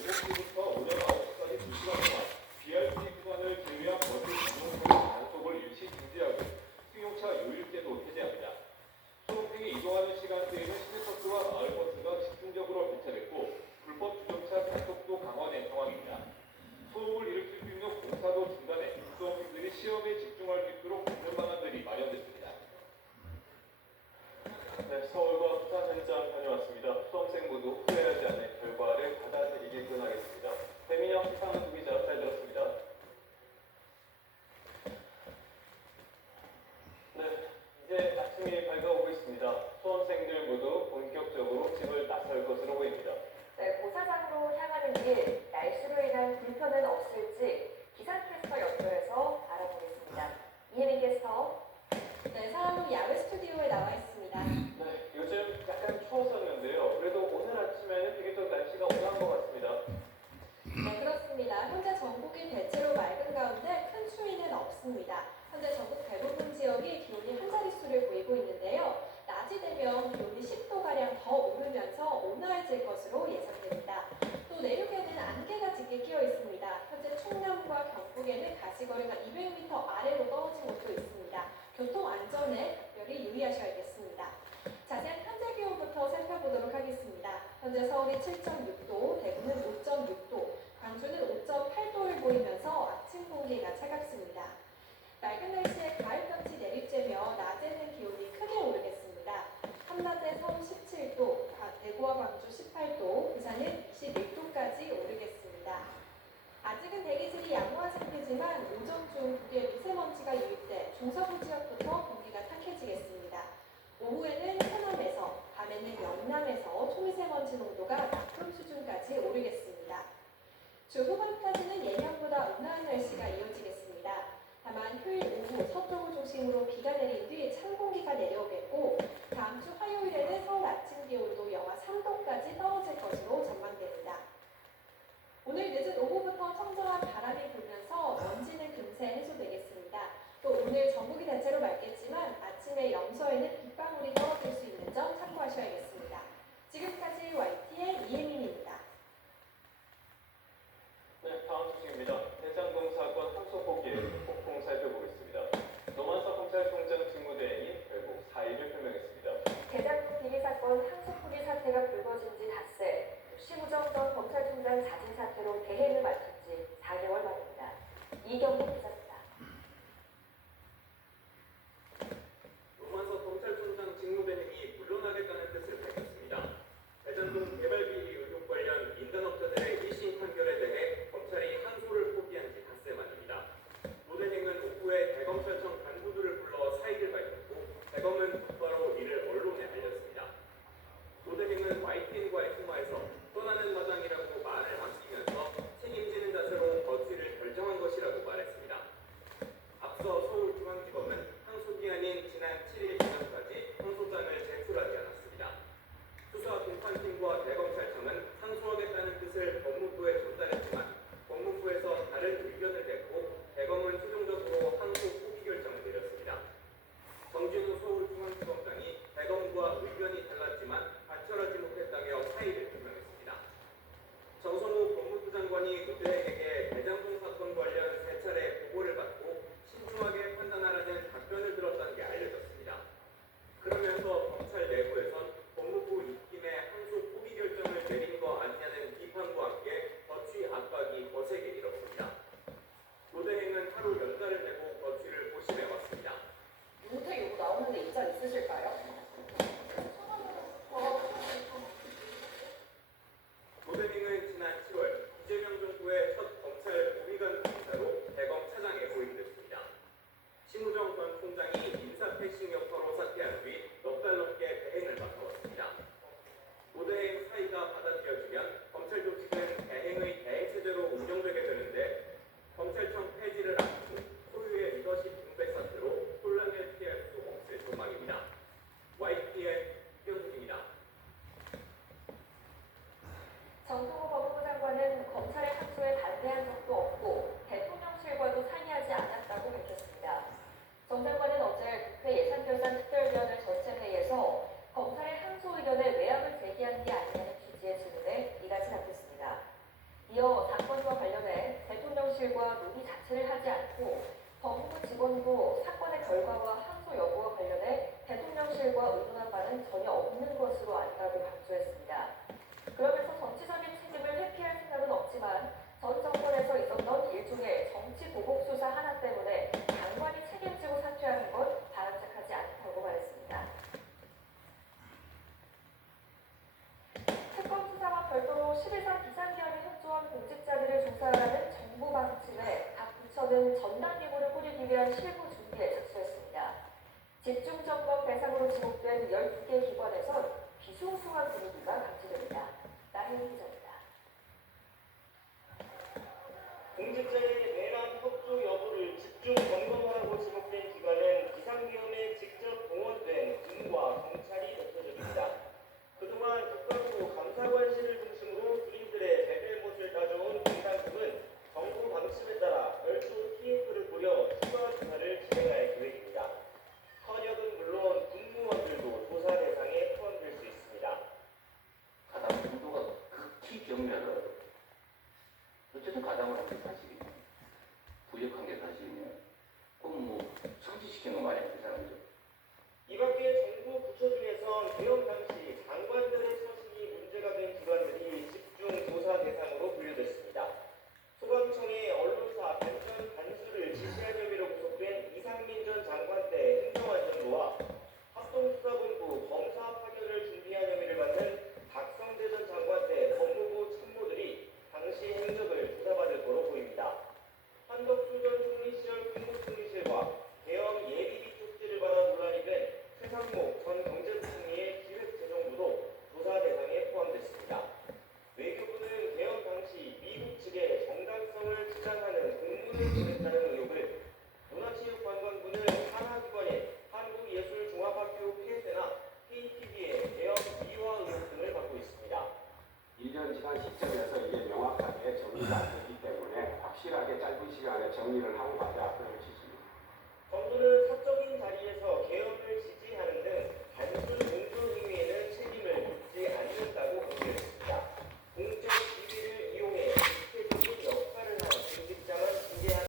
7시부터 오전 9시까지 2시간 동안 BRT 구간을 제외한 버스 이동 단속을 일시 중지하고 승용차 요일제도 해제합니다. 초록등이 이동하는 시간대에는 시내버스와 마을버스가 집중적으로 배차됐고 불법 주정차 단속도 강화된 상황입니다. 소음을 일으킬 수 있는 공사도 중단해 수험생들이 시험에 집중할 수 있도록 돕는 방안들이 마련됐습니다. 네, 서울과 부산 현장 다녀왔습니다. 수험생 모두 후회하지 않을 결과를 받아들이길 하겠습니다. 배민영 시상한 기자 잘 들었습니다. 네, 이제 아침이 밝아오고 있습니다. 수험생들 모두 본격적으로 집을 나설 것으로 보입니다. 네, 고사장으로 향하는 길, 날씨로 인한 불편은 없을지 기상캐스터 연결해서 알아보겠습니다. 이혜민 캐스터. 네, 상암동 야외 스튜디오에 나와 있습니다. 네, 요즘 약간 추웠었는데요. 그래도 오늘 아침에는 비교적 날씨가 온화한 것 같습니다. 네, 그렇습니다. 현재 전국이 대체로 맑은 가운데 큰 추위는 없습니다. 현재 전국 대부분 지역이 기온이 한 자릿수를 보이고 있는데요. 낮이 되면 기온이 10도가량 더 오르면서 온화해질 것으로 예상됩니다. 또 내륙에는 안개가 짙게 끼어 있습니다. 현재 충남과 경북에는 가시거리가 200m 아래로 떨어진 곳도 있습니다. 교통 안전에 특별히 유의하셔야겠습니다. 자세한 현재 기온부터 살펴보도록 하겠습니다. 현재 서울이 7.6도, 대구는 5.6도, 광주는 5.8도를 보이면서 아침 공기가 차갑습니다. 맑은 날씨에 가을볕이 내리쬐며 낮에는 기온이 크게 오르겠습니다. 한낮에 서울 17도, 대구와 광주 18도, 부산은 21도까지 오르겠습니다. 아직은 대기질이 양호한 상태지만 오전 중 북에 미세먼지가 유입돼 중서부 지역부터 공기가 탁해지겠습니다. 오후에는 호남에서, 밤에는 영남에서 초미세먼지 농도가 나쁨 수준까지 오르겠습니다. 주 후반까지는 예년보다 온화한 날씨가 이어지겠습니다. 다만 휴일 오후 서쪽을 중심으로 비가 내린 뒤 찬 공기가 내려오겠고 다음 주 화요일에는 서울 아침 기온도 영하 3도까지 떨어질 것으로 전망됩니다. 오늘 늦은 오후부터 청정한 바람이 불면서 먼지는 금세 해소되겠습니다. 또 오늘 전국이 대체로 맑겠지만 아침에 영서에는 빗방울이 떨어질 수 있는 점 참고하셔야겠습니다. 지금까지 YT의 이혜민입니다. 네, 다음 소식입니다. 대장동 사건 항소 포기에 폭풍 살펴보겠습니다. 노만석 검찰총장 직무대행이 결국 사의를 표명했습니다. 대장동 비리 사건 항소 포기 사태가 불거진 지 닷새, 심우정 전 검찰총장 자진 사퇴로 대행을 맡은 지 4개월 만입니다. 이경복 기자입니다. 노만석 검찰총장 직무대행이 물러나겠다는 뜻을 밝혔습니다. 대장동 개발 비리 의혹 관련 민간업자들의 1심 판결에 대해 검찰이 항소를 포기한 지 닷새 만입니다. 노 대행은 오후에 대검찰청 간부들을 불러 사의를 밝혔고 대검은 곧바로 이를 언론에 알렸습니다. 노 대행은 YTN과의 통화에서 떠나는 마당이라고 말을 아끼면서 책임지는 자세로 거취를 결정한 것이라고 말했습니다. 앞서 서울중앙지검은 항소기한인 지난 7일 저녁까지 항소장을 제출하지 않았습니다. 수사 공판팀과 대검찰청은 항소하겠다는 뜻을 법무부에 전달했지만 법무부에서 다른 의견을 냈고 대검은 최종적으로 항소 포기 결정을 내렸습니다. 정진우 서울중앙지검장이 대검과 의견이 달랐지만 관철하지 못했다며 사의를 표명했습니다. 정성호 법무부 장관이 노 대행에게 대장동 사건 관련 3차례 보고를 받고 신중하게 판단하라는 답변을 들었다는 게 알려졌습니다. 그러면서 검찰 내부에선 법무부 입김에 항소 포기 결정을 내린 거 아니냐는 비판과 함께 거취 압박이 거세게 일었습니다. 노 대행은 하루 연가를 내고 거취를 고심해 왔습니다. 유무퇴 요구 나오는데 입장 있으실까요? 노 대행은 지난 7월 이재명 정부의 첫 결과와 항소 여부와 관련해 대통령실과 의논한 바는 전혀 없는 것으로 안다고 강조했습니다. 그러면서 정치적인 책임을 회피할 생각은 없지만 전 정권에서 있었던 일종의 정치 보복 수사 하나 때문에 장관이 책임지고 사퇴하는 건 바람직하지 않다고 말했습니다. 특검 수사와 별도로 11사 비상계엄에 협조한 공직자들을 조사하라는 정부 방침에 각 부처는 전담 기구를 꾸리기 위한 실무 준비에 착수했습니다. 집중점검 대상으로 지목된 12개 기관에선 비숭숭한 분위기가 감지됩니다. 나혜인 기자입니다. 공직자의 내란 협조 여부를 집중 점검하라고 지목된 기관은 비상계엄에 직접 동원된 군과 경찰이 대표적입니다. 그동안 국가부 감사관실을 중심으로 주민들의 배벨못을 따져온 공산국은 정부 방침에 따라 별도 TF를 꾸려 추가 조사를 진행할 계획입니다. 현역은 물론 군무원들도 조사 대상에 포함될 수 있습니다. 가담 정도가 극히 경멸을 어쨌든 가담을 한 게 사실이고 부역한 게 사실이면 그럼 뭐 정지시키는 거 말이야 그 사람들. 이 밖에 정부 부처 중에선 계엄 당시 장관들의 처신이 문제가 된 기관들이 집중 조사 대상으로 분류됐습니다. 소방청의 언론사 변전 단수를 지시한 혐의로 구속된 이상민 전 장관 때 행정안전부와 합동수사본부 검사 파견을 준비한 혐의를 받는 박성대 전 장관 때 법무부 참모들이 당시 행적을 조사받을 거로 보입니다. 한덕수 전 총리 시절 국무총리실과 계엄 예비비 쪽지를 받아 논란이 된 최상목 전 경제부총리의 기획재정부도 조사 대상에 포함됐습니다. 외교부는 계엄 당시 미국 측의 정당성을 치장하는 공문을 보냈다는 의혹을, 문화체육관광부는 산하기관인 한국예술종합학교 폐쇄나 KTV의 계엄 미화 의혹 등을 받고 있습니다. 1년 지난 시점에서 이게 명확하게 정리가 안 됐기 때문에 확실하게 짧은 시간에 정리를 하고 가자 그런 취지입니다. 정부는